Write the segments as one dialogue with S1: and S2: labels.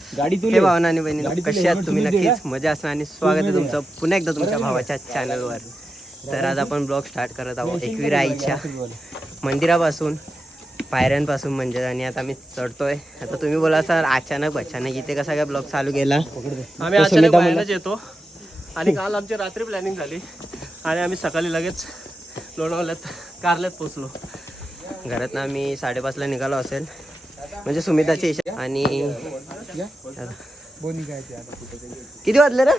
S1: गाडी
S2: हे भावना आणि बहिणी कशी आहात तुम्ही? नक्कीच मजा असणार आणि स्वागत आहे तुमचं पुन्हा एकदा तुमच्या भावाच्या चॅनलवर तर आज आपण ब्लॉग स्टार्ट करत आहोत एकविरा आईच्या मंदिरापासून. पायऱ्यांपासून म्हणजे आणि आता आम्ही चढतोय. आता तुम्ही बोला सर अचानक अचानक इथे कसा काय ब्लॉग चालू केला?
S3: आम्ही अचानक बाहेरच येतो. आणि काल आमची रात्री प्लॅनिंग झाली. आणि आम्ही सकाळी लगेच लोणावल्यात कारल्यात पोचलो
S2: घरात ना आम्ही साडेपाचला निघालो असेल. म्हणजे सुमिताची आणि किती वाजले रे?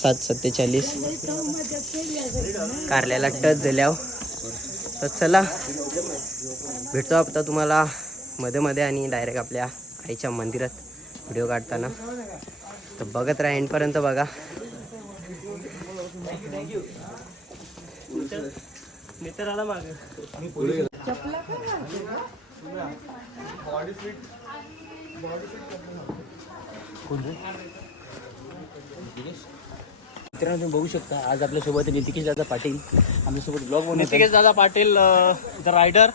S2: सात सत्तेचाळीस. कारल्याला टच झाल्याव तर चला भेटतो आता तुम्हाला मध्ये मध्ये आणि डायरेक्ट आपल्या आईच्या मंदिरात व्हिडिओ काढताना. तर बघत राहा एंडपर्यंत बघा.
S1: मित्रांनो तुम्ही बघू शकता आज आपल्यासोबत नितिकेश दादा पाटील. आमच्यासोबत ब्लॉग
S3: नितिकेश दादा Patil the rider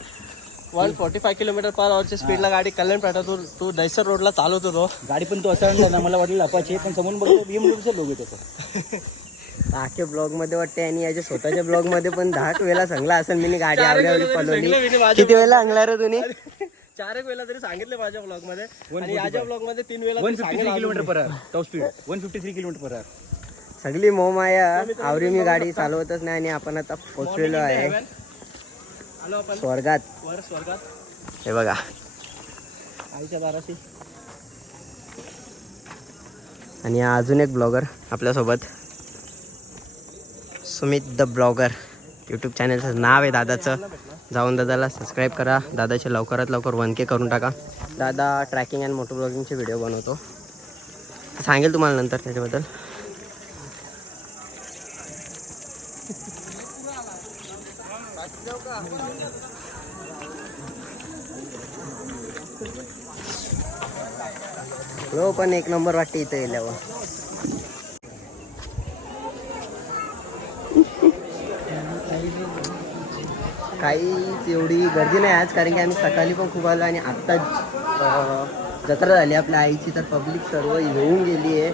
S3: one forty five kilometre per आवरच्या स्पीडला गाडी कल्याण पेठातून तो दहिसर रोडला चालवतो तो.
S1: गाडी पण तो असा आणला ना मला वाटलं अपाचे पण समोरून बघतो बीएमडब्ल्यूचा लोक येतो
S2: आखे ब्लॉगमध्ये वाटते आणि याच्या स्वतःच्या ब्लॉगमध्ये पण दहा वेळा सांगला असेल मी गाडी आवडली पलवली. किती वेळा सांगला रे तुम्ही?
S3: चार एक वेळा तरी सांगितले माझ्या ब्लॉगमध्ये आणि याच्या ब्लॉगमध्ये तीन वेळा
S1: one fifty three kilometre. Per hour top speed one fifty three kilometre per hour
S2: सगळी मोमाया आवरी मी गाडी चालवतच नाही आणि आपण आता पोचलेलो आहे. स्वर्गात.
S3: वर स्वर्गात.
S2: हे बघा.
S3: आईच्या दाराशी.
S2: आणि अजून एक ब्लॉगर आपल्यासोबत. सुमित द ब्लॉगर यूट्यूब चॅनलचं नाव आहे दादाचं. जाऊन दादाला सबस्क्राईब करा. दादाचे लवकरात लवकर वन के करून टाका. दादा ट्रॅकिंग अँड मोटर ब्लॉगिंगचे व्हिडिओ बनवतो. सांगेल तुम्हाला नंतर त्याच्याबद्दल. हो पण एक नंबर वाटते इथं गेल्यावर काहीच एवढी गर्दी नाही आज कारण की आम्ही सकाळी पण खूप आलो आणि आत्ता जत्रा झाली. आपल्या आईची तर पब्लिक सर्व येऊन गेली आहे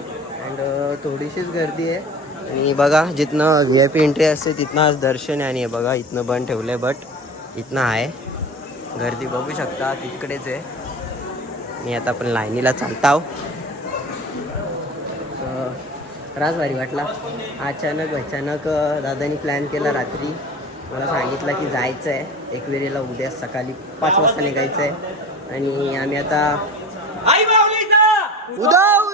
S2: अँड थोडीशीच गर्दी आहे. आणि बघा जिथनं व्ही आय पी एंट्री असते तिथनं आज दर्शन आहे आणि बघा इथनं बंद ठेवलं आहे बट इथनं आहे. गर्दी बघू शकता तिकडेच आहे. आणि आता आपण लाईनीला चालत त्रास भारी वाटला. अचानक अचानक दादानी प्लॅन केला रात्री. मला सांगितलं की जायचं आहे एकवेरीला उद्या सकाळी पाच वाजता निघायचं आहे आणि आम्ही आता उदो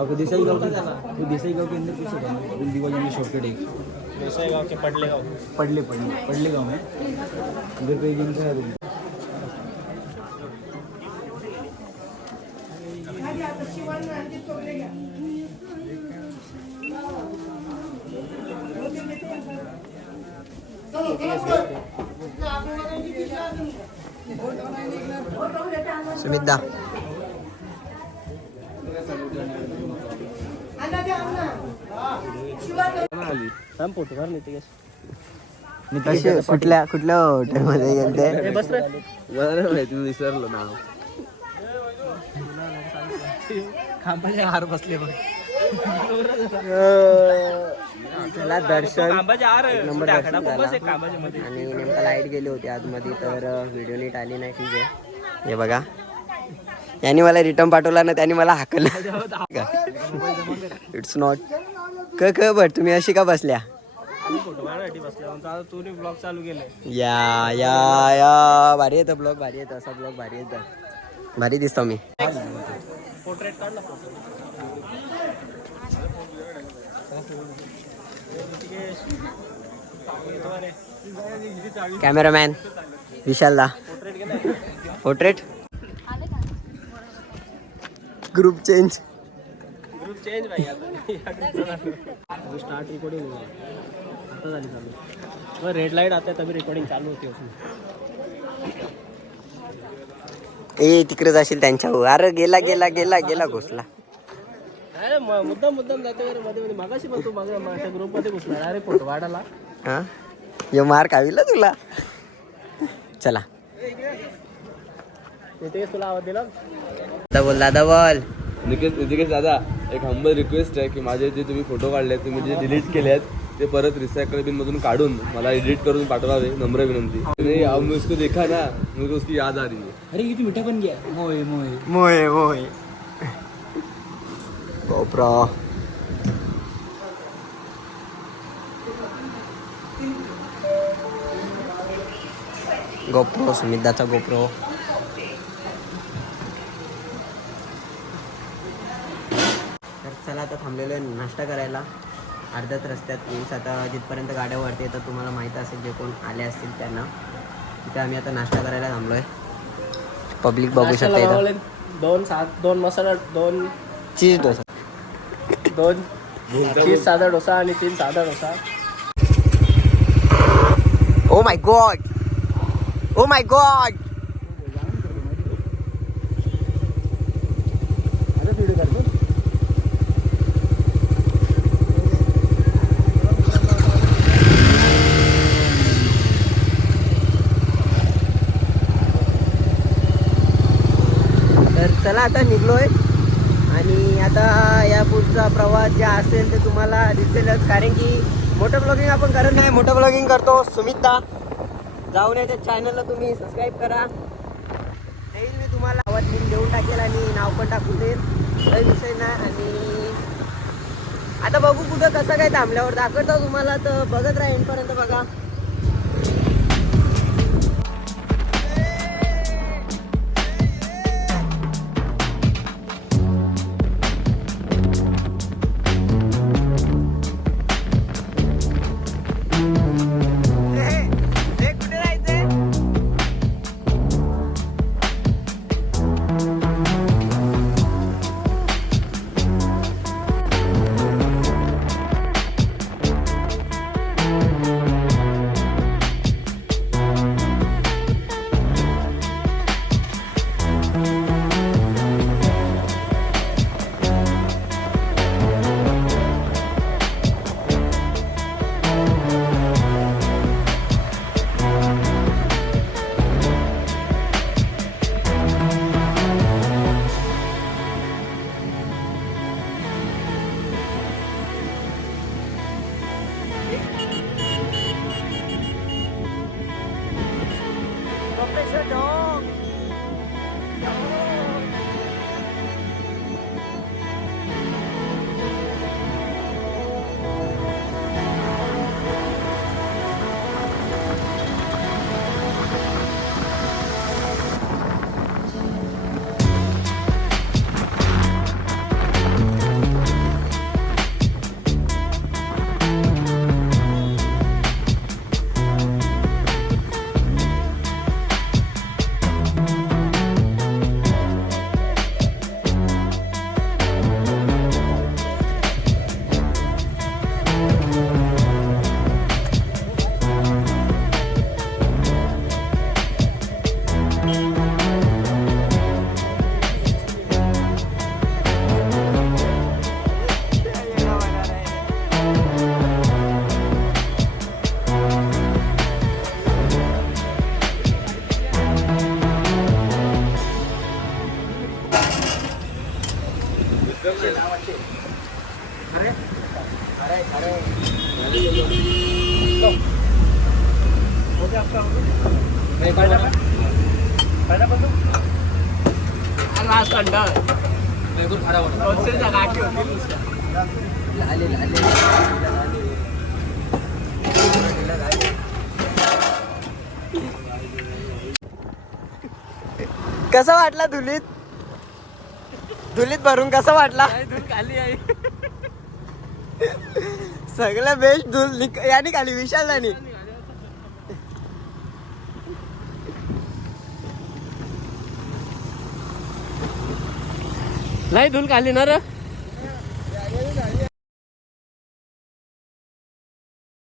S1: गाव को देसाई गाव के वो देसाई गाव के अंदर कुछ होगा उन दिवाली में शॉर्टकट एक
S3: गाव के पडले गाव।
S1: पडले पडले पडले गाव में। उधर पे एक इनका है रूम
S2: सुमित दा।
S3: थांब फोटो
S2: कशी कुठल्या कुठल्या हॉटेलमध्ये गेलते?
S3: बस रे. खांबाचे हार बसले बघ.
S2: त्याला दर्शन. एक नंबर दर्शन झाला. आणि नेमका लाइट गेली होती आतमध्ये तर व्हिडिओ नीट आली नाही ठीक आहे. हे बघा. यांनी मला रिटर्न पाठवला ना त्यांनी मला हाकलं इट्स नॉट क क बट तुम्ही अशी का बसल्या?
S3: ब्लॉग चालू
S2: या या या. भारी येतं ब्लॉग भारी येतं. असा ब्लॉग भारी येतं. भारी दिसतो मी.
S3: पोर्ट्रेट काढला फोटो
S2: कॅमेरामॅन विशालदा
S3: पोर्ट्रेट
S2: ग्रुप चेंज
S3: चेंज भाई आता. स्टार्ट रिकॉर्डिंग आता झाली चालू. मग रेड लाइट आता तभी रिकॉर्डिंग चालू होती उसमें
S2: ए तिकडे जाशील त्यांच्या अरे गेला गेला गेला गेला घुसला.
S3: अरे म- मुद्दाम मुद्दाम जाते मध्ये मध्ये. मागाशी पण तू माग माझ्या ग्रुपमध्ये घुसला. अरे फोटो काढायला
S2: हा? यो मार खाविला तुला? चला.
S3: तुला आवाज दिला?
S2: दादा बोल दादा बोल.
S4: निकेश निकेश दादा. एक हंबल रिक्वेस्ट आहे की माझे जे तुम्ही फोटो काढले आहेत तुम्ही जे डिलीट केले आहेत ते परत रिसायकल बिन मधून काढून मला एडिट करून पाठवावे नम्र विनंती. नहीं अब मैं उसको देखा ना मुझे उसकी याद आ रही है.
S1: अरे किती मिठा पण घ्या मोय मोय.
S2: मोय मोय. गोप्रो गोप्रो सुमितदाचा गोप्रो तर थांबलेलो आहे नाश्ता करायला. अर्ध्याच रस्त्यात मीन्स आता जिथपर्यंत गाड्या वरती येतात तुम्हाला माहीत असेल जे कोण आले असतील त्यांना. तिथे आम्ही आता नाश्ता करायला थांबलोय. पब्लिक बघू शकता
S3: दोन सात दोन मसाला दोन
S2: चीज डोसा.
S3: दोन चीज साधा डोसा आणि तीन साधा dosa.
S2: Oh my God oh my God तर चला आता निघलोय. आणि आता या पुढचा प्रवास जे असेल ते तुम्हाला दिसेलच. कारण की मोठं ब्लॉगिंग आपण करत नाही. मोठं ब्लॉगिंग करतो सुमितदा. जाऊन याच्या चॅनलला तुम्ही सबस्क्राईब करा. देईल मी तुम्हाला आवाज लिंक देऊन टाकेल आणि नाव पण टाकून देईल. काही विषय नाही. आणि आता बघू कुठं कसं काय थांबल्यावर. दाखवतो तुम्हाला तर बघत राहा एंडपर्यंत बघा. कस वाटला धुलीत? धुलीत भरून कसा वाटला?
S3: खाली आहे.
S2: सगळं बेस्ट धुल याने खाली विशाल आणि
S3: नाही धूल खाली ना रे.